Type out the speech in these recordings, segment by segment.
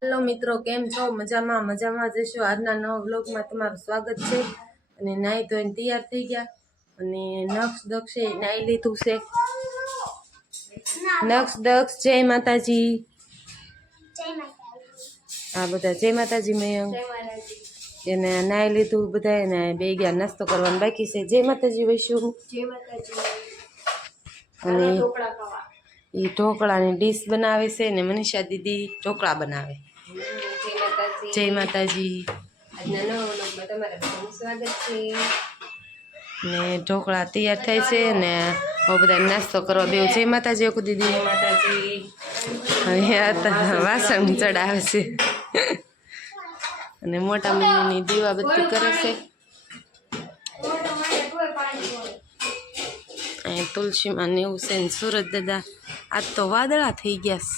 Hello મિત્રો, કેમ છો? મજામાં જઈશું. આજના નવા વ્લોગમાં તમારું સ્વાગત છે. અને નાઈ ધોઈને તૈયાર થઈ ગયા અને નક્ષ દક્ષે નાઈ લીધું છે. નક્ષ દક્ષ જય માતાજી. હા બધા જય માતાજી. મયંક એને નાઈ લીધું, બધા એને બે ગયા નાસ્તો કરવાનો બાકી છે. જય માતાજી વૈશું. અને એ ઢોકળાની ડીશ બનાવે છે ને મનીષા દીદી ઢોકળા બનાવે. જય માતાજી. આજના નવા વ્લોગમાં તમારા બધાનું સ્વાગત છે. ને ઢોકળા તૈયાર થાય છે ને હવે બધા નાસ્તો કરવા દેવું. જય માતાજી અકુ દીદી. જય માતાજી. અહીંયા વાસણ ચડાવે છે અને મોટા મમ્મીની દીવાબત્તી કરે છે. અહીંયા તુલસીમાં ને એવું છે ને સુરત દાદા આજ તો વાદળા થઈ ગયા છે.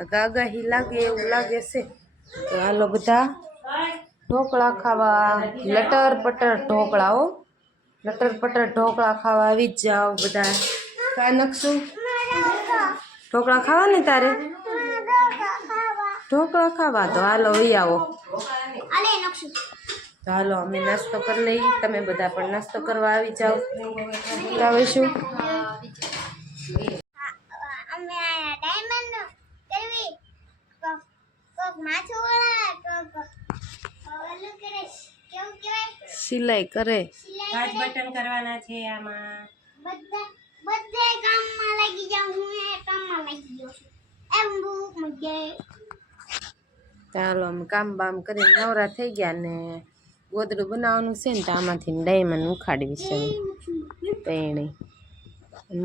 આગાહી લાગે એવું લાગે છે. તો હાલો બધા ઢોકળા ખાવા. લટર પટર ઢોકળાઓ, લટર પટર ઢોકળા ખાવા આવી જ જાઓ બધા. કા નકશું ઢોકળા ખાવા ને તારે? ઢોકળા ખાવા તો હાલો વહી આવો. તો હાલો અમે નાસ્તો કરી લઈએ, તમે બધા પણ નાસ્તો કરવા આવી જાઓ. આવે શું સિલાઈ કરે, પાંચ બટન કરવાના છે આમાં. બધે કામમાં લાગી જાઉં હું, કામમાં લાગી ગયો છું એમ ભૂખ મગે. ચાલો અમે કામ બામ કરીને નવરા થઈ ગયા ને ગોદડું બનાવવાનું છે ને તો આમાંથી ડાયમંડ ઉખાડવી છે પેણી.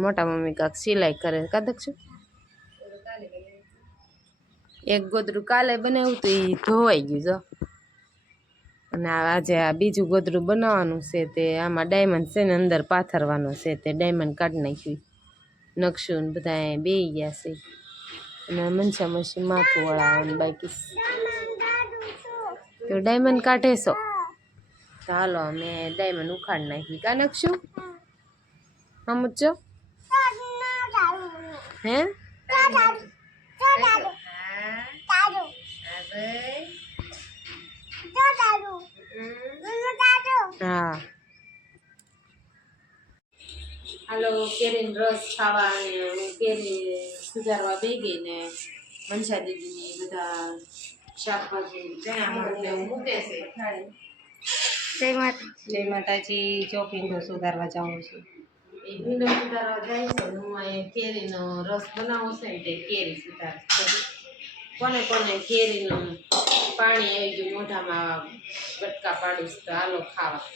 મોટા મમ્મી કાંક સિલાઈ કરે. કાદક છું એક ગોદડું કાલે બનાવ્યું તો એ ધોવાઈ ગયું જો. અને આજે આ બીજું ગોદડું બનાવવાનું છે તે આમાં ડાયમંડ છે ને અંદર પાથરવાનો છે તે ડાયમંડ કાઢી નાખ્યું. નકશું ને બધા બે ગયા છે અને મનસા મસી માથું વળાવવાનું બાકી. તો ડાયમંડ કાઢે છો તો હાલો અમે ડાયમંડ ઉખાડી નાખ્યું. કા નકશું સમજો હે? હા હાલો કેરીનો રસ ખાવા અને કેરી સુધારવા બે ગઈ ને મનસા દીદીની બધા શાકભાજી મૂકે છે. જય માતાજી. જો પીંડો સુધારવા જાઉં છું. એ ભીંડો સુધારવા જાય છે. હું અહીંયા કેરીનો રસ બનાવું છે ને તે કેરી સુધાર. કોને કોને કેરીનું પાણી આવી ગયું મોઢામાં બટકા પાડું તો હાલો ખાવા.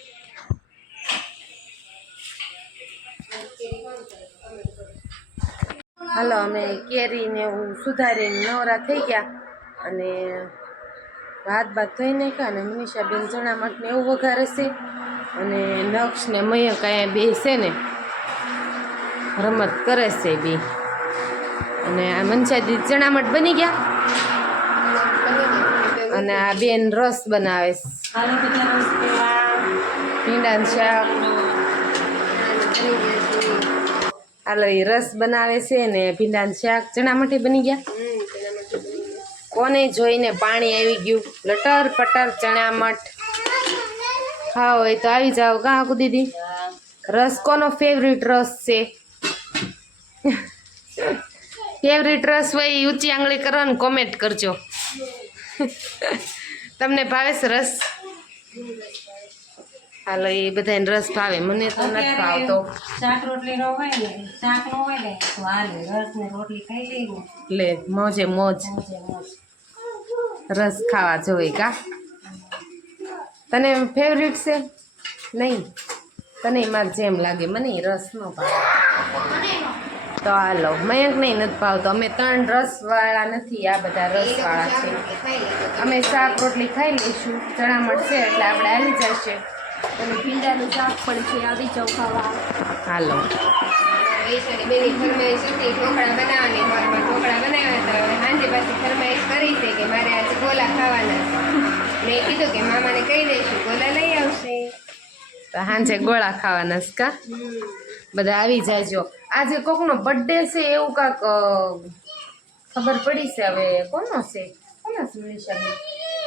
હાલો અમે કેરીને હું સુધારીને નવરા થઈ ગયા અને હાથ બાદ ધોઈ નાખ્યા અને મનીષાબેન ચણા માટે એવું વઘારે છે અને નક્ષ ને મયંક અહીંયા બે છે ને રમત કરે છે બે. અને આ મનસા દીદી ચણા મઠ બની ગયા અને આ બેન રસ બનાવે છે. ભીંડાનું શાક. હાલો એ રસ બનાવે છે ને ભીંડાનું શાક. ચણા મઠી બની ગયા. કોને જોઈને પાણી આવી ગયું. લટર પટર ચણા મઠ ખાઓ હોય તો આવી જાઓ. કાં કુ દીદી રસ કોનો ફેવરિટ રસ છે? ફેવરિટ રસ હોય એ ઊંચી આંગળી કરો ને કોમેન્ટ કરજો. તમને ભાવે છે રસ? હાલો એ બધાને રસ ભાવે, મને તો નથી ભાવતો. શાક રોટલી નો હોય ને, શાક નો હોય ને તો હાલે, રસ ને રોટલી ખાઈ લઈએ. લે મોજે મોજ રસ ખાવા જોઈ. કા તને ફેવરિટ છે? નહીં તને મારે જેમ લાગે, મને રસ નો ભાવે. તો હાલો મયંક નહીં નથી ભાવતો. અમે 3 રસવાળા નથી, આ બધા રસવાળા છે. અમે શાક રોટલી ખાઈ લઈશું. ચણા મળશે એટલે આપણે આવી જશે. અને ભીંડાનું શાક પણ છે, આવી જાવ ખાવા. હાલો બેની ફરમાઈશ હતી ઢોકળા બનાવવાની. ઘરમાં ઢોકળા બનાવ્યા તો સાંજે પાછી ફરમાઈશ કરી છે કે મારે આજે ગોલા ખાવાના. મેં કીધું કે મામાને કહી દઈશું ગોલા લઈ આવશે. તો સાંજે ગોળા ખાવાના કા બધા આવી જાજો. આજે કોકનો બર્થડે છે એવું કાંક ખબર પડી છે હવે કોનો છે મનીષાબેન.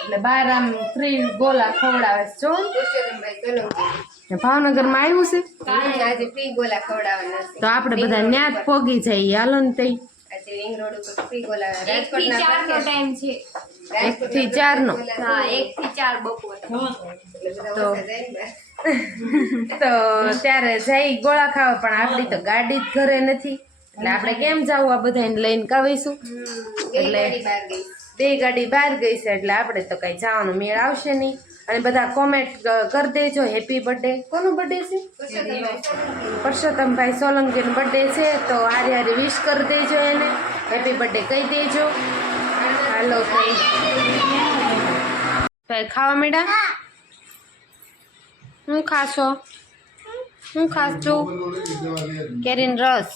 એટલે બાર આમ ફ્રી ગોલા ખવડાવે છે જો. પુરુષોત્તમભાઈ સોલંકી ભાવનગરમાં આવ્યું છે આજે ફ્રી ગોલા ખવડાવવાના છે. તો આપણે બધા ન્યાત પોગી જઈએ હાલો ને તઈ. આજે રિંગ રોડ ઉપર ફ્રી ગોલા રાજકોટના ટાઈમ છે 1 થી 4 નો. હા 1 થી 4 બપોર તો ત્યારે જઈ ગોળા ખાવા પણ આપણી તો ગાડી જ ઘરે નથી એટલે આપણે કેમ જાવું આ બધાને લઈને કાવીશું. એટલે 2 ગાડી બહાર ગઈ છે એટલે આપણે તો કઈ જવાનો મેળ આવશે નહીં. અને બધા કોમેન્ટ કરી દેજો હેપી બર્થડે. કોનો બર્થડે છે? પરસોત્તમભાઈ સોલંકીનો બર્થડે છે તો હારી હારી વિશ કરી દેજો એને. હેપી બર્થડે કહી દેજો. હાલો ભાઈ ખાવા માંડ્યા. હું ખાશો? હું ખાશું કેરીન રસ,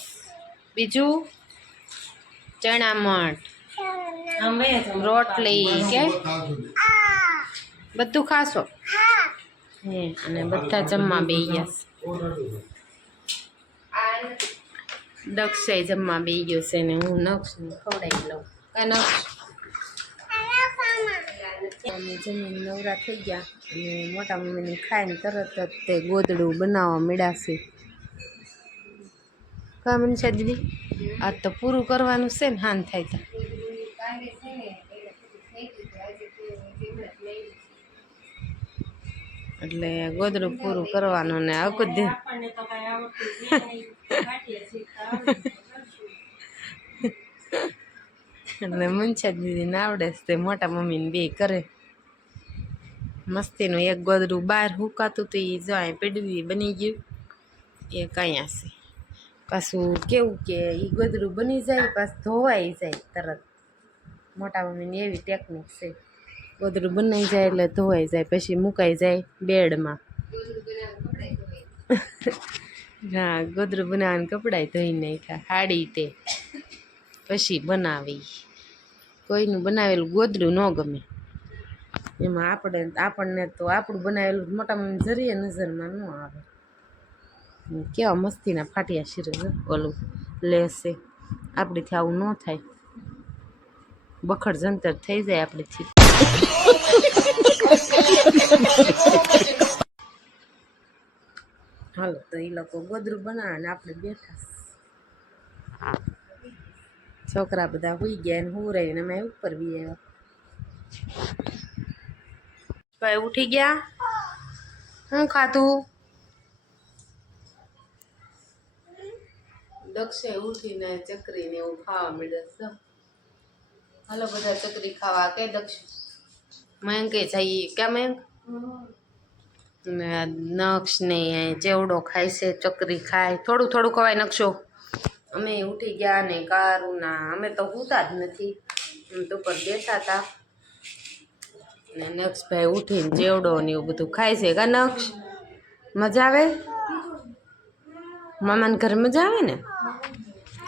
બીજું ચણા મઠ, રોટલી કે બધું ખાશો? હે અને બધા જમવા બેસી ગયા. દક્ષે જમવા બેસી ગયો છે ને હું નક્ષને ખવડાવી લઉં. નક્ષ અમે જમીન નવરા થઈ ગયા અને મોટા મમ્મીને ખાઈને તરત જ તે ગોદડું બનાવવા માંડ્યા છે. કા મનીષા દીદી આજ તો પૂરું કરવાનું છે ને હાન થાય તો. એટલે ગોદડું પૂરું કરવાનું ને આખું દે એટલે મનીષા દીદીને આવડે છે તે મોટા મમ્મીને 2 કરે. મસ્તીનું એક ગોદડું બહાર હુકાતું તો એ જો અહીં પેડવી બની ગયું એ કયા છે. પાછું કેવું કે એ ગોદડું બની જાય પાછું ધોવાઈ જાય તરત. મોટા મમ્મીની એવી ટેકનિક છે ગોદડું બનાવી જાય એટલે ધોવાઈ જાય પછી મુકાઈ જાય બેડમાં. હા ગોદડું બનાવવાનું કપડાં ધોઈ નાખ્યા હાડી તે પછી બનાવી. કોઈનું બનાવેલું ગોદડું ન ગમે એમાં આપણને તો આપણું બનાવેલું મોટા મમ્મી જરીએ નજરમાં ન આવે. કેવા મસ્તીના ફાટિયા શીરે ઓલું લેશે. આપણીથી આવું ન થાય. બખડ જંતર થઈ જાય આપણીથી. હાલો તો એ લોકો ગોદડું બનાવે ને આપણે બેઠા. છોકરા બધા સુઈ ગયા ને હું રહીને અમે ઉપર બી આવ્યા. ભાઈ ઉઠી ગયા. શું ખાધું? દક્ષે ઉઠીને ચકરી ને એવું ખાવા મળ્યું. હાલો બધા ચકરી ખાવા કે દક્ષ મયંકે જઈએ ક્યાં મયંક? નક્ષ ને ચેવડો ખાય છે ચકરી ખાય થોડું થોડું ખવાય. નક્ષો અમે ઉઠી ગયા ને કારું ના અમે તો ઉતા જ નથી તો ઉપર બેઠા હતા ને નક્ષભાઈ ઉઠીને ચેવડો ને એવું બધું ખાય છે. કા નક્ષ મજા આવે? મામાને ઘરે મજા આવે ને?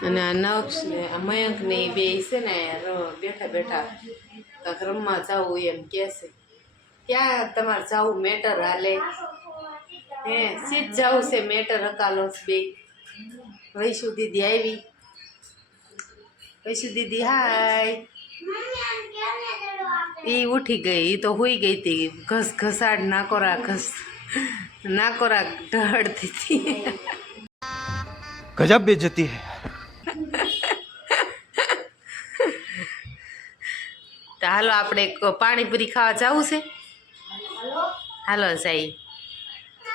અને આ નક્ષ ને આ મયંક ને એ 2 છે ને બેઠા બેઠા કાંક રમવા જવું એમ કે છે. ક્યાં તમારે જવું મેટર હાલે? હે સીધ જવું છે મેટર હકાલો 2. વૈશુ દીદી આવી. વૈશુ દીદી હાય. એ ઉઠી ગઈ. એ તો હુઈ ગઈ હતી. ઘસ ઘસાડ નાકોરા ઢળતી હતી. गजब बेइज्जती है. તો હાલો આપણે પાણીપુરી ખાવા જવું છે. હાલો જઈ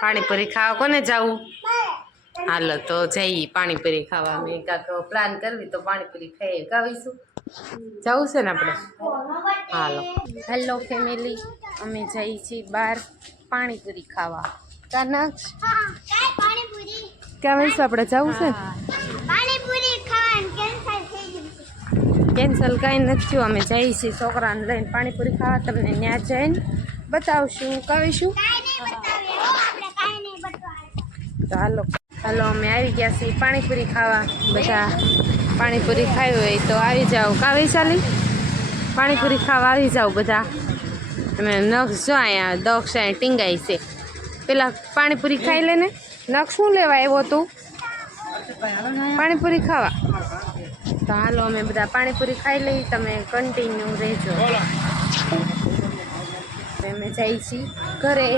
પાણીપુરી ખાવા. કોને જવું? હાલો તો જઈ પાણીપુરી ખાવા. મેં કાંક પ્લાન કરવી તો પાણીપુરી ખાઈ ખાવીશું. જવું છે ને આપણે? હાલો હેલો ફેમિલી અમે જઈએ છીએ બહાર પાણીપુરી ખાવા. કા નક્ષ ક્યાં વૈશું આપણે જવું છે? કેન્સલ કાંઈ નથી થયું. અમે જઈએ છીએ છોકરાને લઈને પાણીપુરી ખાવા. તમને ત્યાં જઈને બતાવશું. કહીશું તો હાલો અમે આવી ગયા છીએ પાણીપુરી ખાવા. બધા પાણીપુરી ખાવી હોય તો આવી જાઓ. કાવી ચાલી પાણીપુરી ખાવા આવી જાઓ બધા. તમે નક્ષ જો અહીંયા દક્ષ અહીંયા ટીંગાઈ છે. પેલા પાણીપુરી ખાઈ લે ને. નક્ષ શું લેવા આવ્યો તું? પાણીપુરી ખાવા. તો હાલો અમે બધા પાણીપુરી ખાઈ લઈ, તમે કન્ટિન્યુ રહેજો. અમે જઈએ છીએ ઘરે.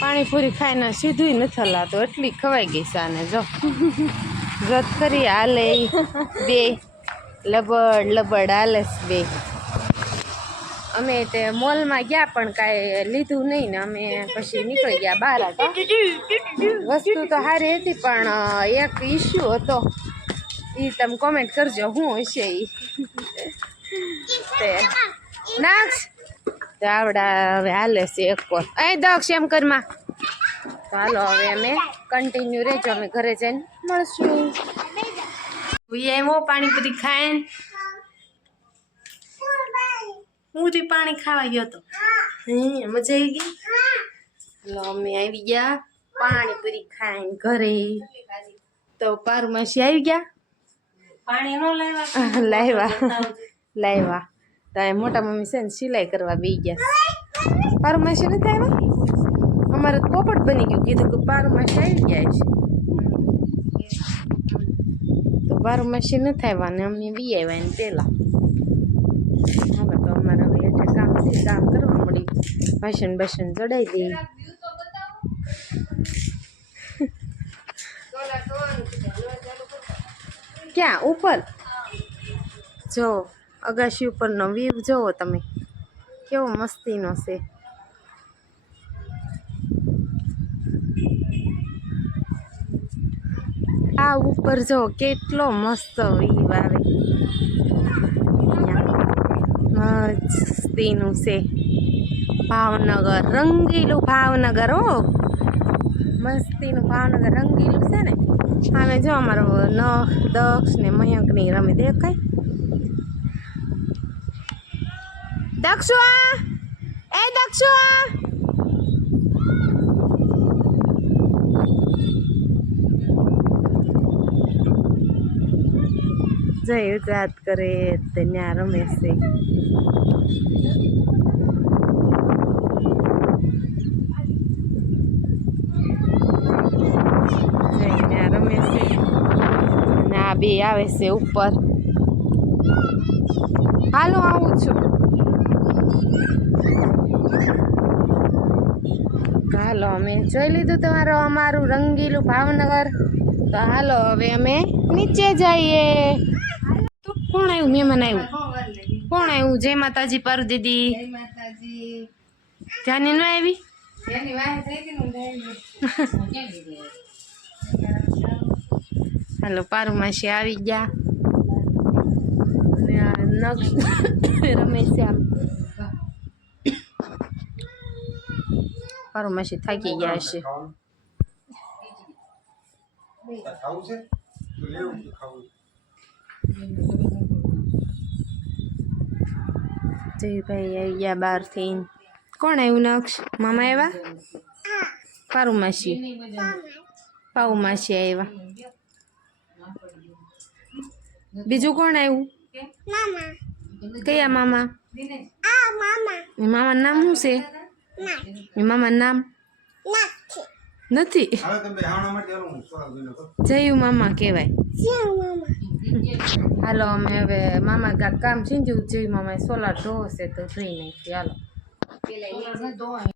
પાણીપુરી ખાઈને સીધું નથી હલાતું, એટલી ખવાઈ ગઈ છે આને. જો રદ કરી હાલે બે, લબડ લબડ હાલે બે. અમે તે મોલમાં ગયા પણ કાંઈ લીધું નહીં ને અમે પછી નીકળી ગયા બહાર. વસ્તુ તો સારી હતી પણ એક ઇસ્યુ હતો, એ તમે કોમેન્ટ કરજો શું હશે એ. તે નાક્ષ તો આવડા હવે હાલે છે એક પર અહીં દક્ષ એમ કરમાં. તો હાલો હવે અમે કન્ટિન્યુ રહેજો, અમે ઘરે જઈને મળશું. એવો પાણીપુરી ખાઈને હું તે પાણી ખાવા ગયો હતો. મજા આવી ગઈ. હાલો અમે આવી ગયા પાણીપુરી ખાઈને ઘરે. તો પારુમાસી આવી ગયા. પાણી નો લાવ્યા લાવ્યા તો મોટા મમ્મી છે ને સિલાઈ કરવા બેસી ગયા. પારુમાસી નથી આવ્યા. અમારે તો પોપટ બની ગયું, કીધું કે પારુમાસી આવી ગયા છે. તો પારુમાસી નથી આવ્યા ને અમે બી આવ્યા એને પહેલા. હવે તો અમારે હવે એટલે કામ છે, કામ કરવા મળી. વાસણ બાસણ ચડાવી દઈ. ક્યાં ઉપર જો અગાશી ઉપરનો વ્યૂ જોવો તમે, કેવો મસ્તીનો છે. આ ઉપર જો કેટલો મસ્ત વ્યૂ આવે. મસ્તીનું છે ભાવનગર, રંગીલું ભાવનગર. ઓ મસ્તીનું ભાવનગર રંગીલું છે ને. અમે જો અમારો દક્ષ ને મયંકની રમે દેખાય. દક્ષુ એ દક્ષુ જય વાત કરે તે ત્યાં રમે છે. રમે છે અને આ બે આવે છે ઉપર. હાલો આવું છું. હાલો અમે જોઈ લીધું તમારું અમારું રંગીલું ભાવનગર. તો હાલો હવે અમે નીચે જઈએ. કોણ આવ્યું? મહેમાન આવ્યું. કોણ આવ્યું? જય માતાજી પારુ દીદી. ત્યાંની ન આવી. હાલો પારુમાસી આવી ગયા અને રમેશ આમ પારુમાસી થાકી ગયા હશે. જયભાઈ આવી ગયા બહારથી. કોણ આવ્યું? નક્ષ મામા આવ્યા. પારુમાસી પાઉમાસી આવ્યા. બીજું કોણ આવ્યું? કયા મામા? મામાનું નામ શું છે? મામાનું નામ નથી. જયું મામા કહેવાય. હાલો અમે હવે મામા કામ છીંજ્યું. જય મામા સોલાર ધોવો છે તો ધોઈ નાખી. હાલો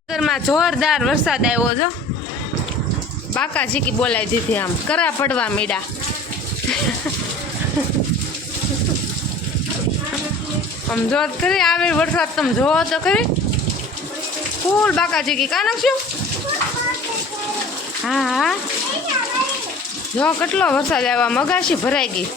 ઘરમાં જોરદાર વરસાદ આવ્યો. જો બાકા ચીકી બોલાવી દીધી, આમ કરા પડવા મીડા. આમ જોત કરી આવે વરસાદ, તમે જોવો તો ખરી. ફૂલ બાકા ચીકી કા નાખ્યું. હા હા જો કેટલો વરસાદ આવ્યો. મગાશી ભરાઈ ગઈ.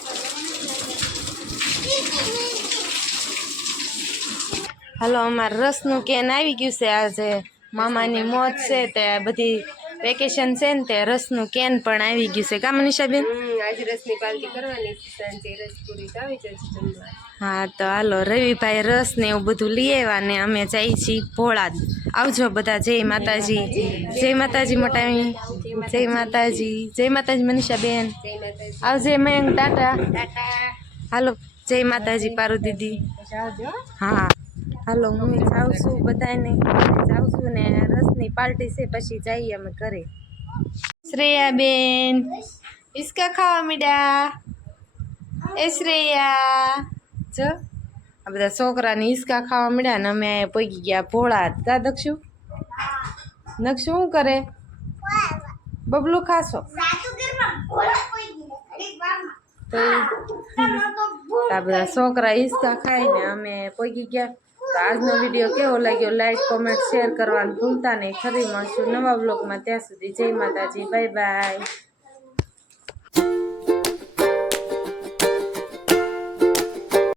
હાલો અમારે રસનું કેન આવી ગયું છે. આજે મામાની મોત છે તે બધી વેકેશન છે ને તે રસનું કેન પણ આવી ગયું છે. કા મનીષાબેન? આજે રસની પાલટી કરવાની છે. સાંજે રસ પૂરી આવી જશે જમવા. હા તો હાલો રવિભાઈ રસ ને એવું બધું લઈ આવ્યા ને અમે જઈએ છીએ ભોળાદ. આવજો બધા. જય માતાજી. જય માતાજી મોટાણી. જય માતાજી. જય માતાજી મનીષાબેન. જય માતાજી. આવજે મયંક. ટાટા. ટાટા. હાલો જય માતાજી પારુ દીદી. હા હાલો હું જાઉં છું બધાને જાઉં છું ને રસની પાર્ટી છે પછી જઈએ અમે ઘરે. શ્રેયાબેન હિસકા ખાવા મીડા. એ શ્રેયા જો આ બધા છોકરાને હિસકા ખાવા મીડા ને અમે અહીંયા પગી ગયા ભોળા કા દક્ષુ નક્ષુ શું કરે બબલું ખાશો તો આ બધા છોકરા હિસકા ખાઈને અમે પગી ગયા. તો આજનો વિડીયો કેવો લાગ્યો લાઈક કોમેન્ટ શેર કરવાનું ભૂલતા નહીં. ફરી મળશું નવા બ્લોગમાં. ત્યાં સુધી જય માતાજી, બાય બાય.